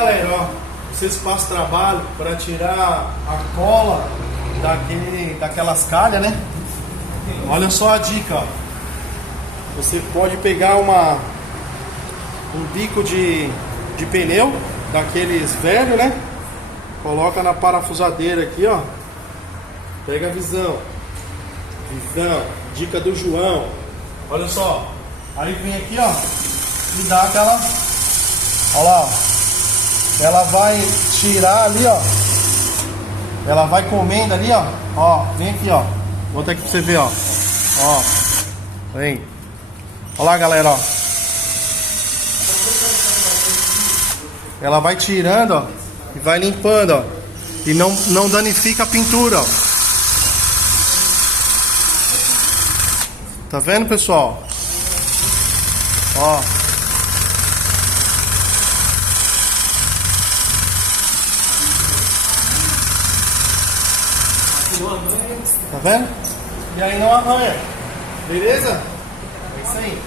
galera, ó, vocês passam trabalho para tirar a cola daquelas calhas, né? Olha só a dica, ó. Você pode pegar um bico de pneu daqueles velhos, né? Coloca na parafusadeira aqui, ó. Pega a visão. Dica do João. Olha só. Aí vem aqui, ó, e dá aquela. Olha lá, ó. Ela vai tirar ali, ó. Ela vai comendo ali, ó. Ó, vem aqui, ó. Vou botar aqui pra você ver, ó. Ó. Vem. Olha lá, galera, ó. Ela vai tirando, ó. E vai limpando, ó. E não danifica a pintura, ó. Tá vendo, pessoal? Ó. Tá vendo? E aí não arranha. Beleza? É isso aí.